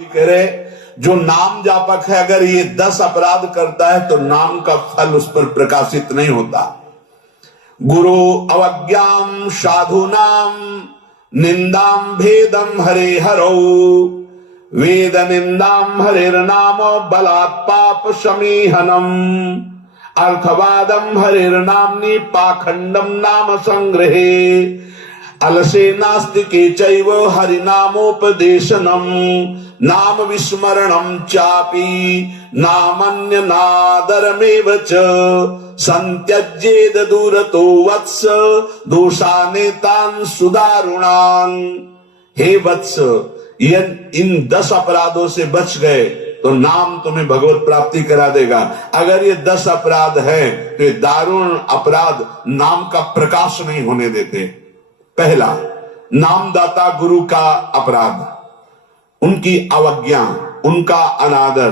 करे जो नाम जापक है, अगर ये 10 अपराध करता है तो नाम का फल उस पर प्रकाशित नहीं होता। गुरु अवज्ञाम साधुनाम निंदाम भेदम हरे हरो वेद निंदाम हरेर नाम बलात् पाप समीहनम अर्थवादम हरेर नामनि पाखंडम नाम संग्रहे अलसे नास्तिके चैव हरिनामोपदेशनम नाम विस्मरणम चापि नामन्य नादरमेव च संत्यज्येद दूरतो वत्स दोषानेतान सुदारुणान। हे वत्स, इन 10 अपराधों से बच गए तो नाम तुम्हें भगवत प्राप्ति करा देगा। अगर ये 10 अपराध है तो ये दारुण अपराध नाम का प्रकाश नहीं होने देते। पहला, नामदाता गुरु का अपराध, उनकी अवज्ञा, उनका अनादर।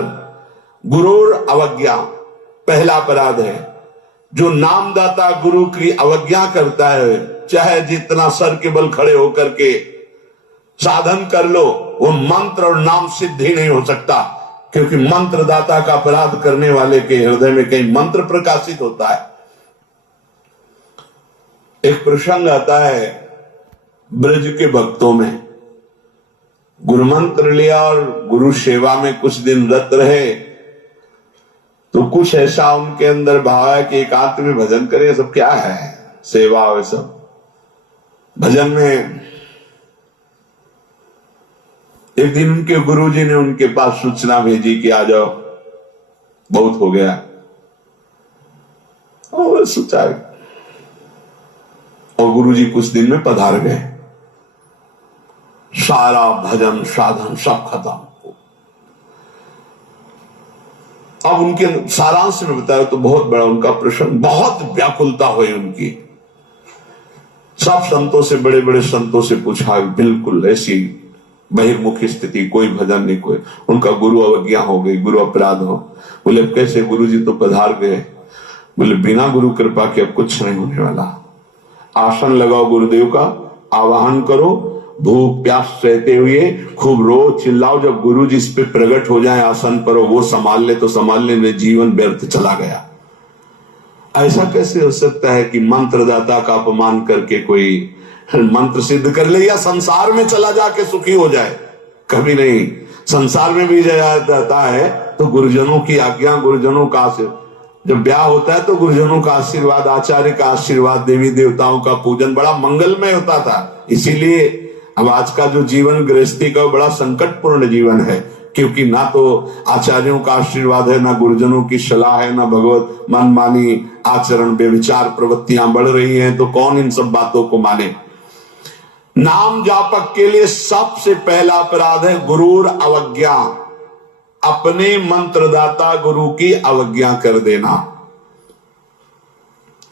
गुरुर अवज्ञा पहला अपराध है। जो नामदाता गुरु की अवज्ञा करता है, चाहे जितना सर के बल खड़े होकर के साधन कर लो, वो मंत्र और नाम सिद्ध ही नहीं हो सकता, क्योंकि मंत्रदाता का अपराध करने वाले के हृदय में कहीं मंत्र प्रकाशित होता है। एक प्रसंग आता है ब्रज के भक्तों में, गुरु मंत्र लिया और गुरु सेवा में कुछ दिन रत रहे तो कुछ ऐसा उनके अंदर भाव है कि एकांत में भजन करें। सब क्या है, सेवा और सब भजन में। एक दिन उनके गुरुजी ने उनके पास सूचना भेजी कि आ जाओ, बहुत हो गया। और सोचा, और गुरुजी कुछ दिन में पधार गए। सारा भजन साधन सब खत्म। अब उनके सारांश में बताया तो बहुत बड़ा उनका प्रश्न, बहुत व्याकुलता हुई उनकी। सब संतों से, बड़े बड़े संतों से पूछा, बिल्कुल ऐसी बहिर्मुखी स्थिति, कोई भजन नहीं, कोई। उनका गुरु अवज्ञा हो गई, गुरु अपराध हो। बोले कैसे? गुरुजी तो पधार गए। बोले बिना गुरु कृपा के अब कुछ नहीं होने वाला। आसन लगाओ गुरुदेव का, आवाहन करो, भूख प्यास सहते हुए खूब रो चिल्लाओ। जब गुरु जी इस पे प्रकट हो जाए आसन पर, वो संभाल ले तो संभाल ले, नहीं जीवन व्यर्थ चला गया। ऐसा कैसे हो सकता है कि मंत्रदाता का अपमान करके कोई मंत्र सिद्ध कर ले या संसार में चला जाके सुखी हो जाए? कभी नहीं। संसार में भी जाता है तो गुरुजनों की आज्ञा, गुरुजनों का आशीर्वाद। जब ब्याह होता है तो गुरुजनों का आशीर्वाद, आचार्य का आशीर्वाद, देवी देवताओं का पूजन बड़ा मंगलमय होता था। इसीलिए अब आज का जो जीवन गृहस्थी का बड़ा संकटपूर्ण जीवन है, क्योंकि ना तो आचार्यों का आशीर्वाद है, ना गुरुजनों की सलाह है, ना भगवत मनमानी आचरण बेविचार प्रवृत्तियां बढ़ रही हैं, तो कौन इन सब बातों को माने। नाम जापक के लिए सबसे पहला अपराध है गुरुर अवज्ञा, अपने मंत्रदाता गुरु की अवज्ञा कर देना,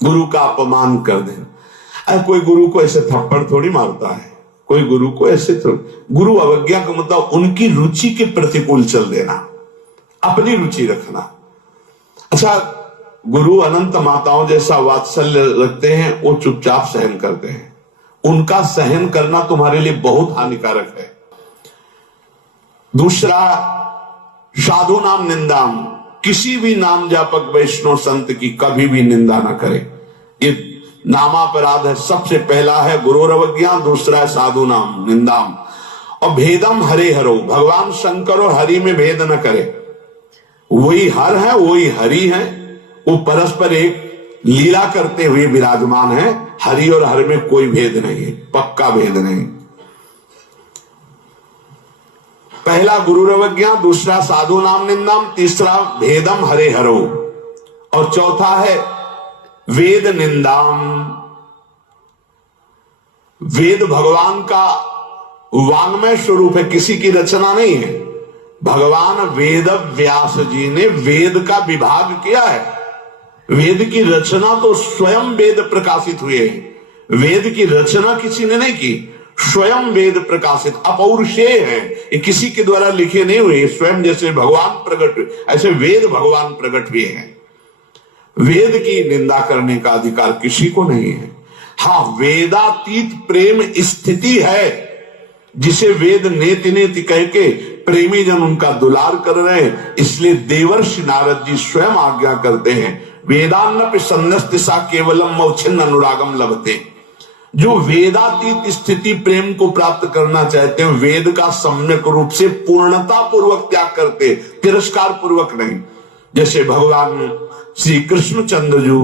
गुरु का अपमान कर देना। कोई गुरु को ऐसे थप्पड़ थोड़ी मारता है, कोई गुरु को ऐसे गुरु अवज्ञा का मतलब उनकी रुचि के प्रतिकूल चल देना, अपनी रुचि रखना। अच्छा, गुरु अनंत माताओं जैसा वात्सल्य रखते हैं, वो चुपचाप सहन करते हैं। उनका सहन करना तुम्हारे लिए बहुत हानिकारक है। दूसरा, साधु नाम निंदाम, किसी भी नाम जापक वैष्णव संत की कभी भी निंदा ना करे। ये नामापराध है। सबसे पहला है गुरुर अवज्ञा, दूसरा है साधु नाम निंदाम। और भेदम हरे हरो, भगवान शंकर और हरि में भेद न करे। वही हर है, वही हरि है, वो परस्पर एक लीला करते हुए विराजमान है। हरि और हर में कोई भेद नहीं है, पक्का भेद नहीं। पहला गुरुर अवज्ञा, दूसरा साधु नाम निंदाम, तीसरा भेदम हरे हरो, और चौथा है वेद निंदाम। वेद भगवान का वांग्मय स्वरूप है, किसी की रचना नहीं है। भगवान वेद व्यास जी ने वेद का विभाग किया है। वेद की रचना तो स्वयं वेद प्रकाशित हुए हैं। वेद की रचना किसी ने नहीं की, स्वयं वेद प्रकाशित अपौरुषेय है। ये किसी के द्वारा लिखे नहीं हुए, स्वयं जैसे भगवान प्रकट, ऐसे वेद भगवान प्रकट हुए हैं। वेद की निंदा करने का अधिकार किसी को नहीं है। हाँ, वेदातीत प्रेम स्थिति है जिसे वेद नेति नेति कह के प्रेमी जन उनका दुलार कर रहे हैं, इसलिए देवर्षि नारद जी स्वयं आज्ञा करते हैं, वेदान्नपि सन्नस्तिसा केवलम मौछिन्न अनुरागम लभते। जो वेदातीत स्थिति प्रेम को प्राप्त करना चाहते हैं, वेद का सम्यक रूप से पूर्णता पूर्वक त्याग करते, तिरस्कार पूर्वक नहीं। जैसे भगवान श्री कृष्णचंद्र जी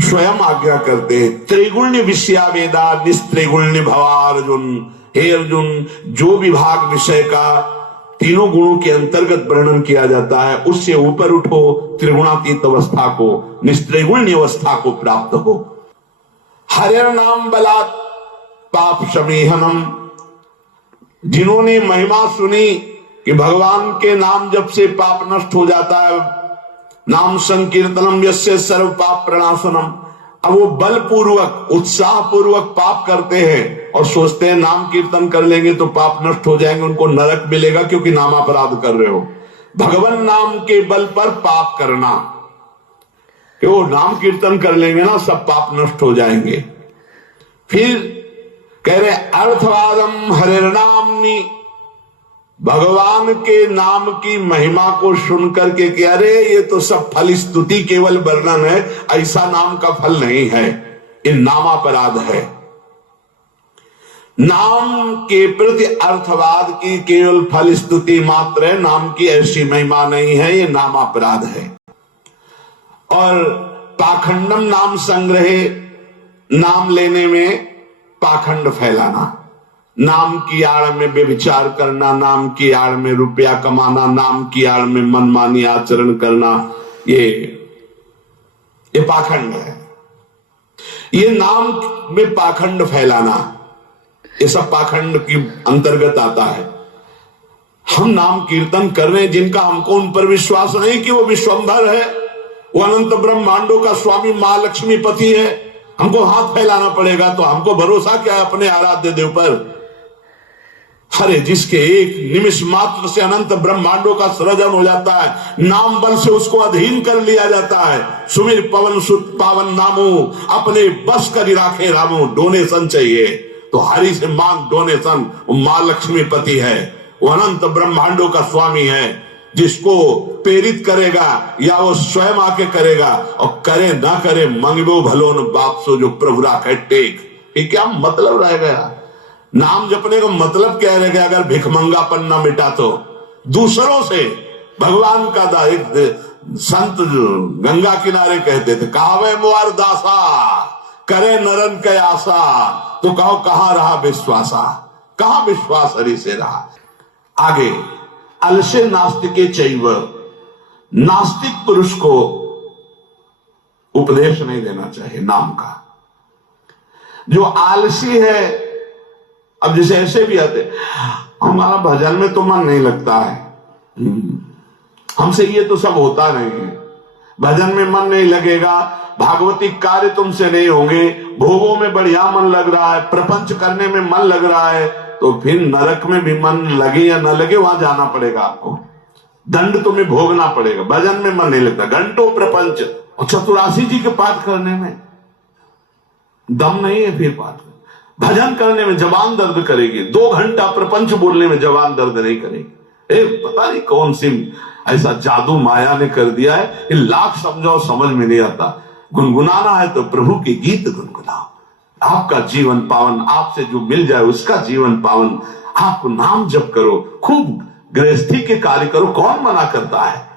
स्वयं आज्ञा करते हैं, त्रिगुण्य विषया वेदा निस्त्रिगुण्य भवा अर्जुन। हे अर्जुन, जो विभाग विषय का तीनों गुणों के अंतर्गत वर्णन किया जाता है, उससे ऊपर उठो, त्रिगुणातीत अवस्था को, निस्त्रिगुण्य अवस्था को प्राप्त हो। हरिर नाम बलात् पाप शमीहनम। जिन्होंने महिमा सुनी कि भगवान के नाम जप से पाप नष्ट हो जाता है, नाम संकीर्तनम यस्य सर्व पाप प्रणाशनम, अब वो बलपूर्वक उत्साह पूर्वक पाप करते हैं और सोचते हैं नाम कीर्तन कर लेंगे तो पाप नष्ट हो जाएंगे, उनको नरक मिलेगा क्योंकि नामापराध कर रहे हो। भगवान नाम के बल पर पाप करना, कि वो नाम कीर्तन कर लेंगे ना सब पाप नष्ट हो जाएंगे। फिर कह रहे अर्थवादम हरिर्नामनि, भगवान के नाम की महिमा को सुनकर के कि अरे ये तो सब फल स्तुति केवल वर्णन है, ऐसा नाम का फल नहीं है, ये नामापराध है। नाम के प्रति अर्थवाद की केवल फल स्तुति मात्र है, नाम की ऐसी महिमा नहीं है, ये नामापराध है। और पाखंडम नाम संग्रहे, नाम लेने में पाखंड फैलाना, नाम की आड़ में व्यभिचार करना, नाम की आड़ में रुपया कमाना, नाम की आड़ में मनमानी आचरण करना, ये पाखंड है। ये नाम में पाखंड फैलाना, ये सब पाखंड के अंतर्गत आता है। हम नाम कीर्तन कर रहे हैं, जिनका हमको उन पर विश्वास नहीं कि वो विश्वंभर है, वो अनंत ब्रह्मांडों का स्वामी महालक्ष्मी पति है, हमको हाथ फैलाना पड़ेगा। तो हमको भरोसा क्या है अपने आराध्य देव पर? अरे जिसके एक निमिष मात्र से अनंत ब्रह्मांडों का सृजन हो जाता है, नाम बल से उसको अधीन कर लिया जाता है। सुमिर पवन सुत पावन नामो, अपने बस कर राखे रामो। डोनेशन चाहिए तो हरि से मांग डोनेशन। वो मां लक्ष्मी पति है, वो अनंत ब्रह्मांडों का स्वामी है। जिसको प्रेरित करेगा या वो स्वयं आके करेगा, और करे ना करे मंगबो भलो न बाप सो, जो प्रभु राखे टेक। ये क्या मतलब रह गया? नाम जपने का मतलब क्या रह गया अगर भिखमंगापन ना मिटा तो? दूसरों से भगवान का एक संत गंगा किनारे कहते थे, कहावे मुआर दासा करे नरन के आशा, तो कहो कहां रहा विश्वासा, कहां विश्वास हरि से रहा। आगे अलसे नास्तिके चैव, नास्तिक पुरुष को उपदेश नहीं देना चाहिए नाम का। जो आलसी है, अब जैसे ऐसे भी आते, हमारा भजन में तो मन नहीं लगता है, हमसे ये तो सब होता नहीं है, भजन में मन नहीं लगेगा, भागवती कार्य तुमसे नहीं होंगे, भोगों में बढ़िया मन लग रहा है, प्रपंच करने में मन लग रहा है, तो फिर नरक में भी मन लगे या न लगे वहां जाना पड़ेगा आपको, दंड तुम्हें भोगना पड़ेगा। भजन में मन नहीं लगता, घंटों प्रपंच, और चतुरासी जी के पाठ करने में दम नहीं है, फिर पाठ भजन करने में जबान दर्द करेगी, 2 घंटा प्रपंच बोलने में जबान दर्द नहीं करेगी। पता नहीं कौन सी ऐसा जादू माया ने कर दिया है, लाख समझाओ समझ में नहीं आता। गुनगुनाना है तो प्रभु के गीत गुनगुनाओ, आपका जीवन पावन, आपसे जो मिल जाए उसका जीवन पावन। आप नाम जप करो, खूब गृहस्थी के कार्य करो, कौन मना करता है?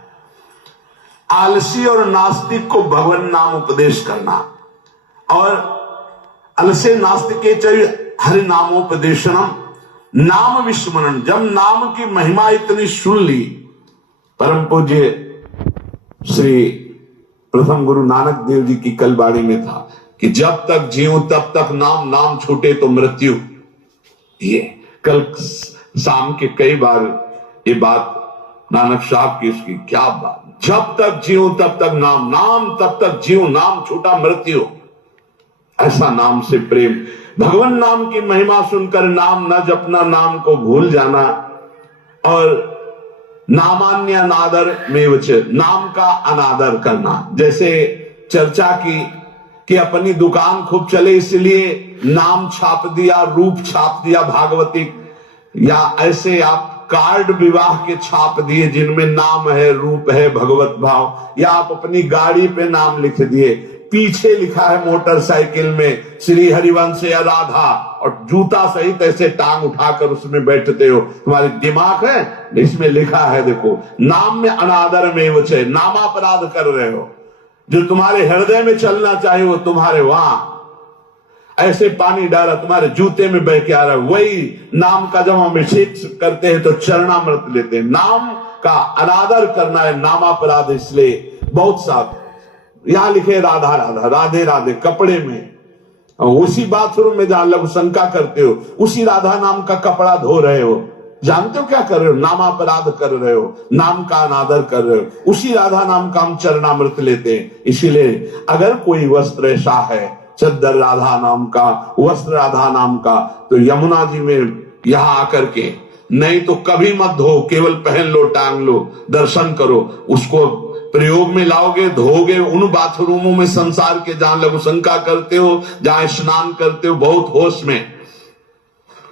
आलसी और नास्तिक को भगवान नाम उपदेश करना, और अलसे नास्तिके चाहिए हरि नामोपदेशनम, नाम विस्मरण। जब नाम की महिमा इतनी सुन ली, परम पूज्य श्री प्रथम गुरु नानक देव जी की कल वाणी में था कि जब तक जीऊं तब तक नाम, नाम छूटे तो मृत्यु। ये कल शाम के कई बार ये बात नानक साहब की, उसकी क्या बात, जब तक जीऊं तब तक नाम, नाम तब तक जीऊं, नाम छूटा मृत्यु। ऐसा नाम से प्रेम, भगवान नाम की महिमा सुनकर नाम न जपना, नाम को भूल जाना, और नामान्य अनादर में नाम का अनादर करना। जैसे चर्चा की कि अपनी दुकान खूब चले इसलिए नाम छाप दिया, रूप छाप दिया भागवती, या ऐसे आप कार्ड विवाह के छाप दिए जिनमें नाम है, रूप है, भगवत भाव, या आप अपनी गाड़ी पे नाम लिख दिए, पीछे लिखा है मोटरसाइकिल में श्री हरिवंश या राधा, और जूता सहित ऐसे टांग उठाकर उसमें बैठते हो, तुम्हारे दिमाग है? इसमें लिखा है देखो, नाम में अनादर में वो छे, नामापराध कर रहे हो। जो तुम्हारे हृदय में चलना चाहिए वो तुम्हारे वहां ऐसे पानी डाला तुम्हारे जूते में बह के आ रहा है। वही नाम का जब हम अभिषेक करते हैं तो चरणामृत लेते हैं। नाम का अनादर करना है नामापराध। इसलिए बहुत सा यहां लिखे राधा राधा, राधे राधे कपड़े में, उसी बाथरूम में जहां लघु शंका करते हो उसी राधा नाम का कपड़ा धो रहे हो। जानते हो क्या कर रहे हो? नामापराध कर रहे हो, नाम का अनादर कर रहे हो। उसी राधा नाम का हम चरणामृत लेते हैं। इसीलिए अगर कोई वस्त्र ऐसा है, चद्दर राधा नाम का, वस्त्र राधा नाम का, तो यमुना जी में यहां आकर के, नहीं तो कभी मत धो, केवल पहन लो, टांग लो, दर्शन करो, उसको प्रयोग में लाओगे, धोगे उन बाथरूमों में संसार के जहां लघु शंका करते हो, जहां स्नान करते हो बहुत होश में।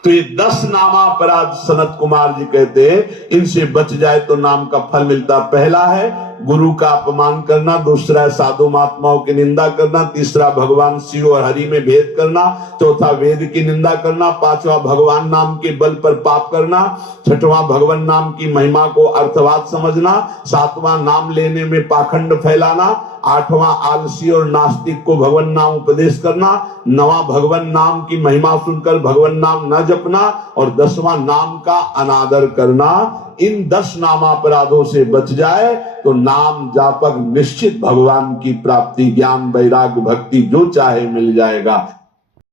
तो ये 10 नामापराध सनत कुमार जी कहते हैं, इनसे बच जाए तो नाम का फल मिलता। पहला है गुरु का अपमान करना, दूसरा है साधु महात्माओं की निंदा करना, तीसरा भगवान शिव और हरि में भेद करना, चौथा वेद की निंदा करना, पांचवा भगवान नाम के बल पर पाप करना, छठवां भगवान नाम की महिमा को अर्थवाद समझना, सातवां नाम लेने में पाखंड फैलाना, आठवां आलसी और नास्तिक को भगवान नाम उपदेश करना, नवां भगवान नाम की महिमा सुनकर भगवान नाम न जपना, और 10वां नाम का अनादर करना। इन 10 नामापराधों से बच जाए तो नाम जापक निश्चित भगवान की प्राप्ति, ज्ञान, वैराग्य, भक्ति जो चाहे मिल जाएगा।